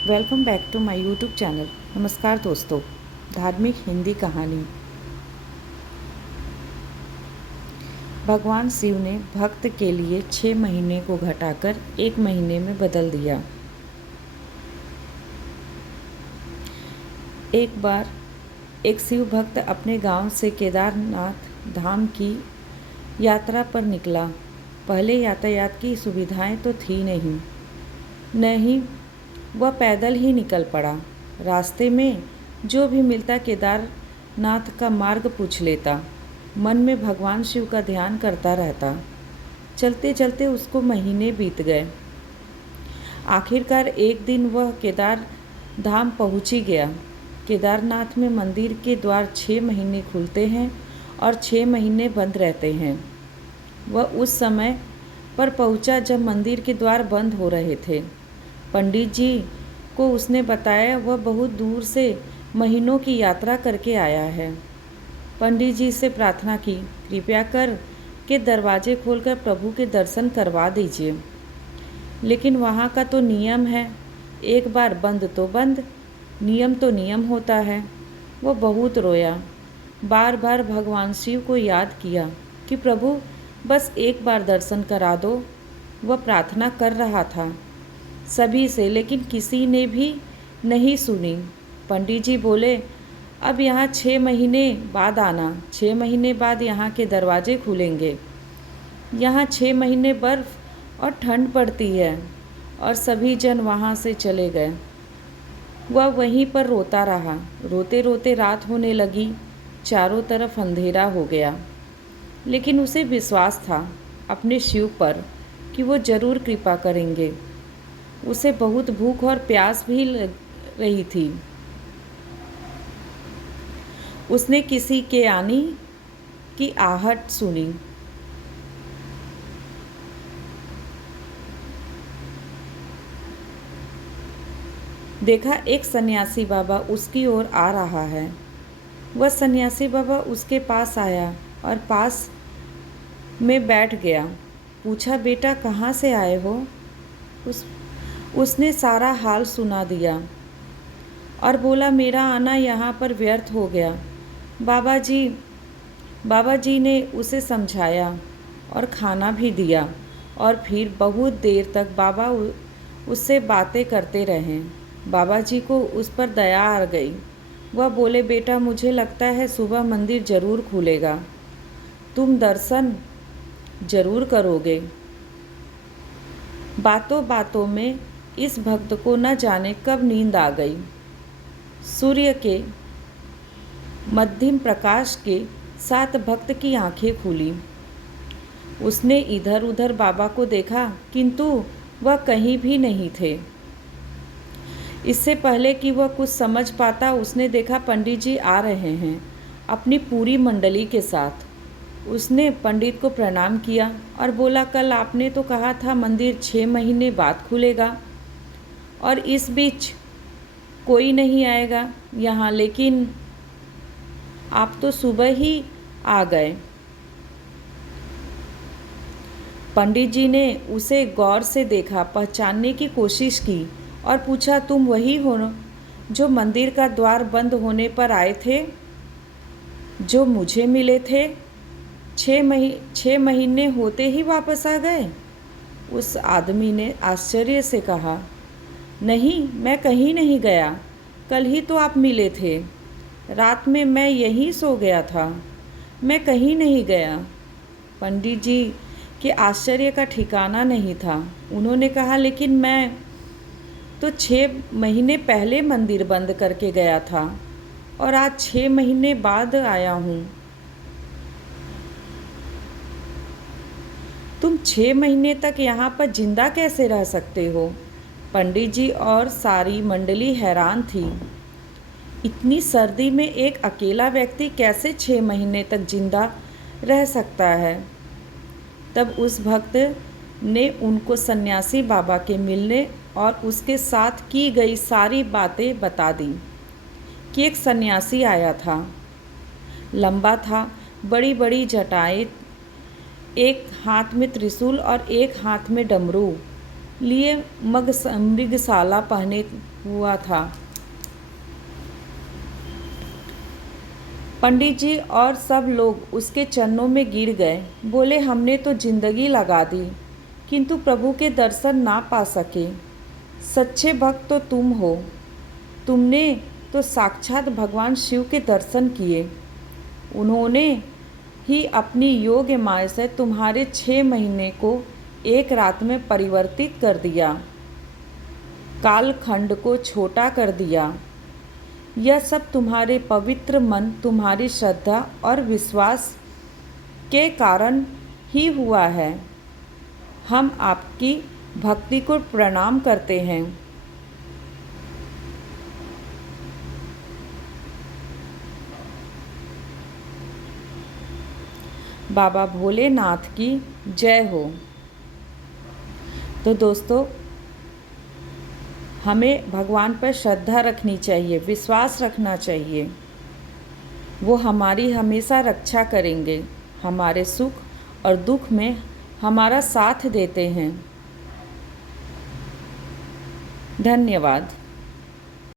Welcome back to my YouTube channel. नमस्कार दोस्तों। धार्मिक हिंदी कहानी। भगवान शिव ने भक्त के लिए 6 महीने को घटाकर 1 महीने में बदल दिया। एक बार एक शिव भक्त अपने गांव से केदारनाथ धाम की यात्रा पर निकला। पहले यातायात की सुविधाएं तो थी नहीं वह पैदल ही निकल पड़ा। रास्ते में जो भी मिलता केदारनाथ का मार्ग पूछ लेता। मन में भगवान शिव का ध्यान करता रहता। चलते चलते उसको महीने बीत गए। आखिरकार एक दिन वह केदार धाम पहुँच ही गया। केदारनाथ में मंदिर के द्वार 6 महीने खुलते हैं और 6 महीने बंद रहते हैं। वह उस समय पर पहुँचा जब मंदिर के द्वार बंद हो रहे थे। पंडित जी को उसने बताया वह बहुत दूर से महीनों की यात्रा करके आया है। पंडित जी से प्रार्थना की, कृपया कर के दरवाजे खोलकर प्रभु के दर्शन करवा दीजिए। लेकिन वहाँ का तो नियम है, एक बार बंद तो बंद, नियम तो नियम होता है। वो बहुत रोया, बार बार भगवान शिव को याद किया कि प्रभु बस एक बार दर्शन करा दो। वह प्रार्थना कर रहा था सभी से, लेकिन किसी ने भी नहीं सुनी। पंडित जी बोले, अब यहाँ 6 महीने बाद आना। 6 महीने बाद यहाँ के दरवाजे खुलेंगे। यहाँ 6 महीने बर्फ़ और ठंड पड़ती है। और सभी जन वहाँ से चले गए। वह वहीं पर रोता रहा। रोते रोते रात होने लगी। चारों तरफ अंधेरा हो गया। लेकिन उसे विश्वास था अपने शिव पर कि वो ज़रूर कृपा करेंगे। उसे बहुत भूख और प्यास भी लग रही थी। उसने किसी के आने की आहट सुनी। देखा एक सन्यासी बाबा उसकी ओर आ रहा है। वह सन्यासी बाबा उसके पास आया और पास में बैठ गया। पूछा, बेटा कहाँ से आए हो? उसने सारा हाल सुना दिया और बोला, मेरा आना यहाँ पर व्यर्थ हो गया। बाबा जी ने उसे समझाया और खाना भी दिया और फिर बहुत देर तक बाबा उससे बातें करते रहे। बाबा जी को उस पर दया आ गई। वह बोले, बेटा मुझे लगता है सुबह मंदिर ज़रूर खुलेगा, तुम दर्शन ज़रूर करोगे। बातों बातों में इस भक्त को न जाने कब नींद आ गई। सूर्य के मध्यम प्रकाश के साथ भक्त की आंखें खुली। उसने इधर उधर बाबा को देखा, किंतु वह कहीं भी नहीं थे। इससे पहले कि वह कुछ समझ पाता, उसने देखा पंडित जी आ रहे हैं अपनी पूरी मंडली के साथ। उसने पंडित को प्रणाम किया और बोला, कल आपने तो कहा था मंदिर 6 महीने बाद खुलेगा और इस बीच कोई नहीं आएगा यहाँ, लेकिन आप तो सुबह ही आ गए। पंडित जी ने उसे गौर से देखा, पहचानने की कोशिश की और पूछा, तुम वही हो जो मंदिर का द्वार बंद होने पर आए थे, जो मुझे मिले थे? 6 महीने होते ही वापस आ गए? उस आदमी ने आश्चर्य से कहा, नहीं, मैं कहीं नहीं गया। कल ही तो आप मिले थे। रात में मैं यहीं सो गया था, मैं कहीं नहीं गया। पंडित जी के आश्चर्य का ठिकाना नहीं था। उन्होंने कहा, लेकिन मैं तो 6 महीने पहले मंदिर बंद करके गया था और आज 6 महीने बाद आया हूँ। तुम 6 महीने तक यहाँ पर जिंदा कैसे रह सकते हो? पंडित जी और सारी मंडली हैरान थी। इतनी सर्दी में एक अकेला व्यक्ति कैसे 6 महीने तक जिंदा रह सकता है? तब उस भक्त ने उनको सन्यासी बाबा के मिलने और उसके साथ की गई सारी बातें बता दी कि एक सन्यासी आया था, लंबा था, बड़ी बड़ी जटाएं, एक हाथ में त्रिशूल और एक हाथ में डमरू लिए, मृगशाला पहने हुआ था। पंडित जी और सब लोग उसके चरणों में गिर गए। बोले, हमने तो जिंदगी लगा दी किंतु प्रभु के दर्शन ना पा सके। सच्चे भक्त तो तुम हो। तुमने तो साक्षात भगवान शिव के दर्शन किए। उन्होंने ही अपनी योग माया से तुम्हारे 6 महीने को एक रात में परिवर्तित कर दिया, कालखंड को छोटा कर दिया। यह सब तुम्हारे पवित्र मन, तुम्हारी श्रद्धा और विश्वास के कारण ही हुआ है। हम आपकी भक्ति को प्रणाम करते हैं। बाबा भोलेनाथ की जय हो। तो दोस्तों, हमें भगवान पर श्रद्धा रखनी चाहिए, विश्वास रखना चाहिए। वो हमारी हमेशा रक्षा करेंगे, हमारे सुख और दुख में हमारा साथ देते हैं। धन्यवाद।